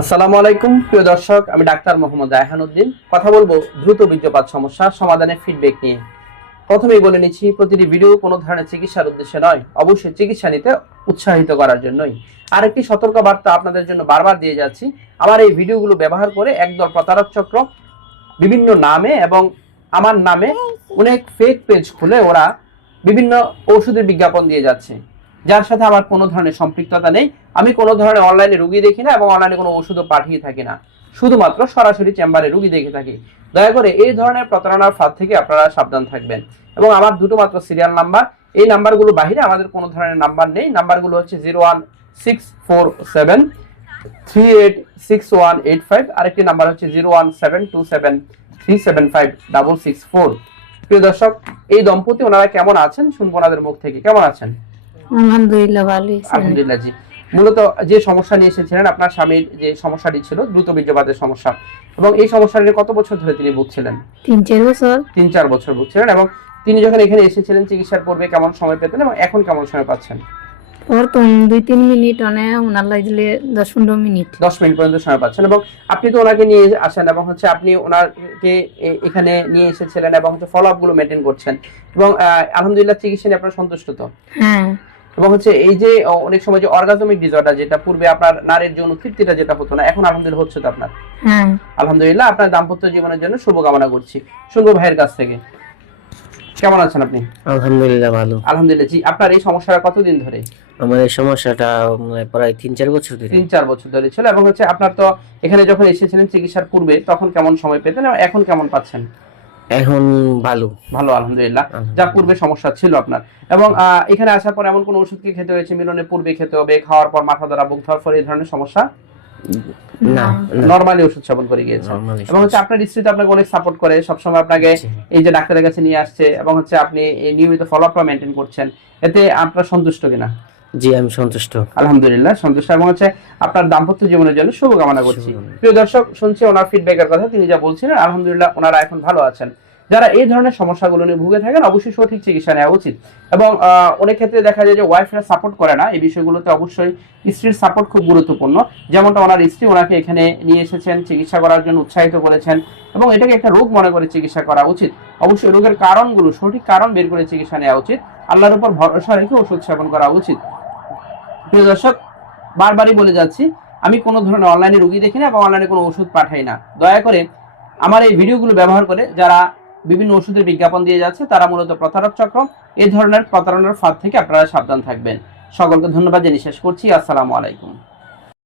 আসসালামু আলাইকুম, প্রিয় দর্শক, আমি ডাক্তার মোহাম্মদ রায়হানুদ্দিন কথা বলব দ্রুত বীর্যপাত সমস্যা, সমাধানের ফিডব্যাক নিয়ে। প্রথমেই বলে নিচ্ছি, প্রতিটি ভিডিও কোনো ধরনের চিকিৎসার উদ্দেশ্যে নয়, অবশ্যই চিকিৎসা নিতে উৎসাহিত করার জন্যই। আরেকটি সতর্ক বার্তা আপনাদের জন্য বারবার দিয়ে যাচ্ছি, আমার এই ভিডিওগুলো ব্যবহার করে একদল প্রতারক চক্র, বিভিন্ন নামে এবং আমার নামে অনেক ফেক পেজ খুলে ওরা বিভিন্ন ওষুধের বিজ্ঞাপন দিয়ে যাচ্ছে। যার সাথে আমার কোনো ধরনের সম্পৃক্ততা নেই। আমি কোনো ধরনের অনলাইনে রুগী দেখি না এবং অনলাইনে কোনো ওষুধও পাঠিয়ে থাকি না। শুধুমাত্র সরাসরি চেম্বারে রুগী দেখে থাকি। দয়া করে এই ধরনের প্রতারণার ফাঁদ থেকে আপনারা সাবধান থাকবেন। এবং আমার দুটো মাত্র সিরিয়াল নাম্বার এই নাম্বারগুলো বাহিরে আমাদের কোনো ধরনের নাম্বার নেই। নাম্বারগুলো হচ্ছে zero one six four seven three eight six one eight five আরেকটি নাম্বার হচ্ছে zero one seven two seven three seven five double six four প্রিয় দর্শক, এই দম্পতি ওনারা কেমন আছেন? শুনব ওনাদের মুখ থেকে। কেমন আছেন? আলহামদুলিল্লাহ ভালোই আলহামদুলিল্লাহ জি। মূলত যে সমস্যা নিয়ে এসেছিলেন আপনার স্বামীর যে সমস্যাটি ছিল দ্রুত বীর্যপাতের সমস্যা। এবং এই সমস্যাটি কত বছর ধরে তিনি ভুগছিলেন? তিন চার বছর। তিন চার বছর ভুগছিলেন এবং তিনি যখন এখানে এসেছিলেন চিকিৎসার পূর্বে কেমন সময় পেতেন এবং এখন কেমন সময় পাচ্ছেন? প্রথম দুই তিন মিনিট অনে ওনার লাই দিলে দশ পনেরো মিনিট। দশ মিনিট পর্যন্ত সময় পাচ্ছেন এবং আপনি তো ওনাকে নিয়ে আসেন এবং হচ্ছে আপনি ওনাকে এখানে নিয়ে এসেছিলেন এবং হচ্ছে ফলো আপগুলো মেনটেন করছেন। এবং আলহামদুলিল্লাহ চিকিৎসা নিয়ে আপনার সন্তুষ্ট তো? হ্যাঁ। এবং হচ্ছে এই যে অনেক সময় যে অর্গাজমিক ডিসঅর্ডার যেটা পূর্বে আপনার নারীর যৌন তৃপ্তিটা যেটা হতো না এখন আলহামদুলিল্লাহ হচ্ছে তো আপনার। হ্যাঁ। আলহামদুলিল্লাহ আপনার দাম্পত্য জীবনের জন্য শুভকামনা করছি। শুনব ভাইয়ের কাছ থেকে। কেমন আছেন আপনি? আলহামদুলিল্লাহ ভালো। আলহামদুলিল্লাহ জি আপনার এই সমস্যাটা কতদিন ধরে? আমার এই সমস্যাটা প্রায় তিন চার বছর ধরে। তিন চার বছর ধরে ছিল এবং হচ্ছে আপনার তো এখানে যখন এসেছিলেন চিকিৎসার পূর্বে তখন কেমন সময় পেতেন এবং এখন কেমন পাচ্ছেন? এখন ভালো। ভালো আলহামদুলিল্লাহ। যা পূর্বে সমস্যা ছিল আপনার। এবং এখানে আসার পর এমন কোন ওষুধ কি খেতে হয়েছে? মিলনের পূর্বে খেতে হবে খাওয়ার পর মাথা ধরা বুক ধরার পর এই ধরনের সমস্যা? না নর্মালি ওষুধ সেবন করে গিয়েছে। এবং হচ্ছে আপনার স্ত্রী তো আপনাকে অনেক সাপোর্ট করে। সবসময় আপনাকে এই যে ডাক্তারের কাছে নিয়ে আসছে এবং হচ্ছে আপনি নিয়মিত ফলো আপ মেনটেন করছেন। এতে আপনার সন্তুষ্ট কিনা? জি আমি সন্তুষ্ট। আলহামদুলিল্লাহ সন্তুষ্ট এবং হচ্ছে আপনার দাম্পত্য জীবনের জন্য শুভকামনা করছি। প্রিয় দর্শক শুনছি ওনার ফিডব্যাকের কথা তিনি যা বলছিলেন আলহামদুলিল্লাহ ওনারা এখন ভালো আছেন। যারা এই ধরনের সমস্যাগুলো নিয়ে ভুগে থাকেন অবশ্যই সঠিক চিকিৎসা নেওয়া উচিত। এবং অনেক ক্ষেত্রে দেখা যায় যে ওয়াইফরা সাপোর্ট করে না এই বিষয়গুলোতে অবশ্যই স্ত্রীর সাপোর্ট খুব গুরুত্বপূর্ণ। যেমনটা ওনার স্ত্রী ওনাকে এখানে নিয়ে এসেছেন চিকিৎসা করার জন্য উৎসাহিত করেছেন এবং এটাকে একটা রোগ মনে করে চিকিৎসা করা উচিত। অবশ্যই রোগের কারণগুলো সঠিক কারণ বের করে চিকিৎসা নেওয়া উচিত। আল্লাহর উপর ভরসা রেখে ওষুধ সেবন করা উচিত। প্রিয় দর্শক, বারবারই বলে যাচ্ছি, আমি কোনো ধরনের অনলাইনে রুগী দেখি না বা অনলাইনে কোনো ওষুধ পাঠাই না। দয়া করে আমার এই ভিডিওগুলো ব্যবহার করে যারা বিভিন্ন ওষুধের বিজ্ঞাপন দিয়ে যাচ্ছে, তারা মূলত প্রতারক চক্র এই ধরনের প্রতারণার ফাঁদ থেকে আপনারা সাবধান থাকবেন। সকলকে ধন্যবাদ জানিয়ে শেষ করছি। আসসালামু আলাইকুম।